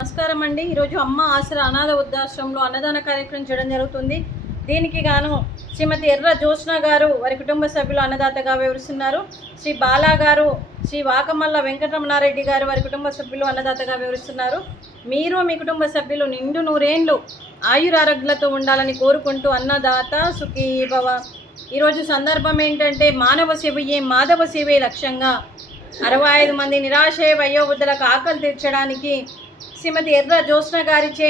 నమస్కారం అండి. ఈరోజు అమ్మ ఆసరా అనాథ వృద్ధాశ్రమంలో అన్నదాన కార్యక్రమం చేయడం జరుగుతుంది. దీనికి గాను శ్రీమతి ఎర్ర జ్యోత్స్న గారు వారి కుటుంబ సభ్యులు అన్నదాతగా వివరిస్తున్నారు. శ్రీ బాలా గారు, శ్రీ వాకమల్ల వెంకటరమణారెడ్డి గారు వారి కుటుంబ సభ్యులు అన్నదాతగా వివరిస్తున్నారు. మీరు మీ కుటుంబ సభ్యులు నిండు నూరేండ్లు ఆయురారోగ్యాలతో ఉండాలని కోరుకుంటూ అన్నదాత సుఖీ భవ. ఈరోజు సందర్భం ఏంటంటే మానవ సేవయే మాధవ సేవే లక్ష్యంగా 65 మంది నిరాశయ వయోవృద్ధులకు ఆకలి తీర్చడానికి శ్రీమతి ఎర్ర జ్యోత్స్న గారిచే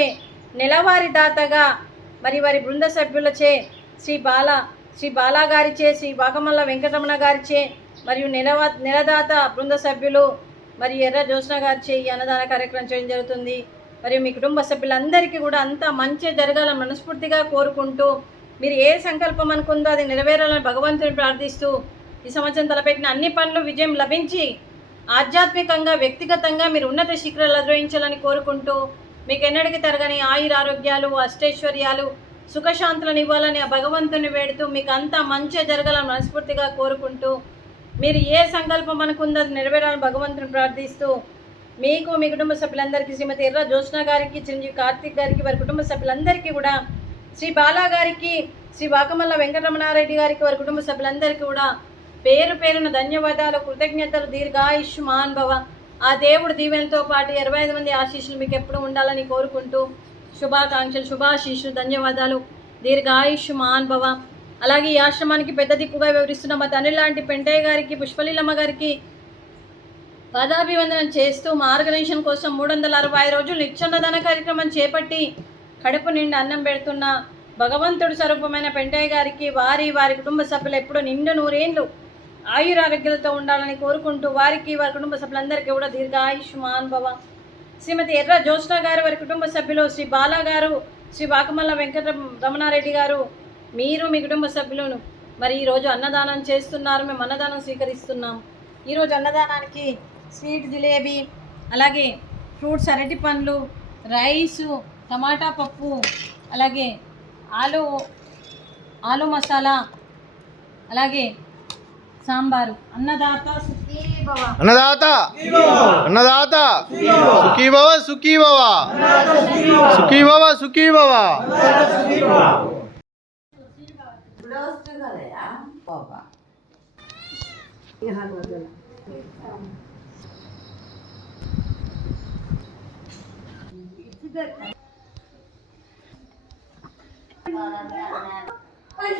నెలవారీ దాతగా మరి వారి బృంద సభ్యులచే శ్రీ బాలా గారిచే, శ్రీ వాకమల్ల వెంకటరమణ గారిచే మరియు నెలదాత బృంద సభ్యులు మరియు ఎర్ర జ్యోత్స్న గారిచే ఈ అన్నదాన కార్యక్రమం చేయడం జరుగుతుంది. మరియు మీ కుటుంబ సభ్యులందరికీ కూడా అంతా మంచి జరగాలని మనస్ఫూర్తిగా కోరుకుంటూ మీరు ఏ సంకల్పం అనుకుందో అది నెరవేరాలని భగవంతుని ప్రార్థిస్తూ ఈ సంవత్సరం తలపెట్టిన అన్ని పనులు విజయం లభించి ఆధ్యాత్మికంగా వ్యక్తిగతంగా మీరు ఉన్నత శిఖరాలు అధిరోహించాలని కోరుకుంటూ మీకు ఎన్నడికి తరగని ఆయురారోగ్యాలు, అష్టైశ్వర్యాలు, సుఖశాంతులను ఇవ్వాలని ఆ భగవంతుని వేడుతూ మీకు అంతా మంచి జరగాలని మనస్ఫూర్తిగా కోరుకుంటూ మీరు ఏ సంకల్పం అనుకుందో అది నెరవేరాలని భగవంతుని ప్రార్థిస్తూ మీకు మీ కుటుంబ సభ్యులందరికీ శ్రీమతి ఎర్ర జ్యోత్స్న గారికి, చిరంజీవి కార్తిక్ గారికి, వారి కుటుంబ సభ్యులందరికీ కూడా శ్రీ బాలా గారికి, శ్రీ వాకమల్ల వెంకటరమణారెడ్డి గారికి, వారి కుటుంబ సభ్యులందరికీ కూడా పేరు పేరున ధన్యవాదాలు, కృతజ్ఞతలు, దీర్ఘాయుష్మాన్ భవ. ఆ దేవుడు దీవెనతో పాటు 25 మంది ఆశీస్సులు మీకు ఎప్పుడు ఉండాలని కోరుకుంటూ శుభాకాంక్షలు, శుభాశీస్సులు, ధన్యవాదాలు, దీర్ఘాయుష్మాన్ భవ. అలాగే ఈ ఆశ్రమానికి పెద్ద దిక్కుగా వివరిస్తున్న మా తండ్రి లాంటి పెంటయ్య గారికి, పుష్పలీలమ్మ గారికి పాదాభివందనం చేస్తూ మా ఆర్గనైజేషన్ కోసం 365 రోజులు నిత్యాన్నదాన కార్యక్రమం చేపట్టి కడుపు నిండా అన్నం పెడుతున్న భగవంతుడు స్వరూపమైన పెంటయ్య గారికి, వారి కుటుంబ సభ్యులు ఎప్పుడు నిండు నూరేండ్లు ఆయురారోగ్యాలతో ఉండాలని కోరుకుంటూ వారికి, వారి కుటుంబ సభ్యులందరికీ కూడా దీర్ఘాయుష్మాన్ భవ. శ్రీమతి ఎర్ర జ్యోత్స్న గారు, వారి కుటుంబ సభ్యులు శ్రీ బాలా గారు, శ్రీ వాకమల్ల వెంకటరమణారెడ్డి గారు, మీరు మీ కుటుంబ సభ్యులను మరి ఈరోజు అన్నదానం చేస్తున్నారు. మేము అన్నదానం స్వీకరిస్తున్నాం. ఈరోజు అన్నదానానికి స్వీట్ జిలేబీ, అలాగే ఫ్రూట్స్, అరటి పండ్లు, రైసు, టమాటా పప్పు, అలాగే ఆలు మసాలా, అలాగే సాంబారు. అన్నదాత సుఖీ భవ, అన్నదాత అన్నదాత సుఖీ భవ, సుఖీ భవ, సుఖీ భవ, సుఖీ భవ. Ay,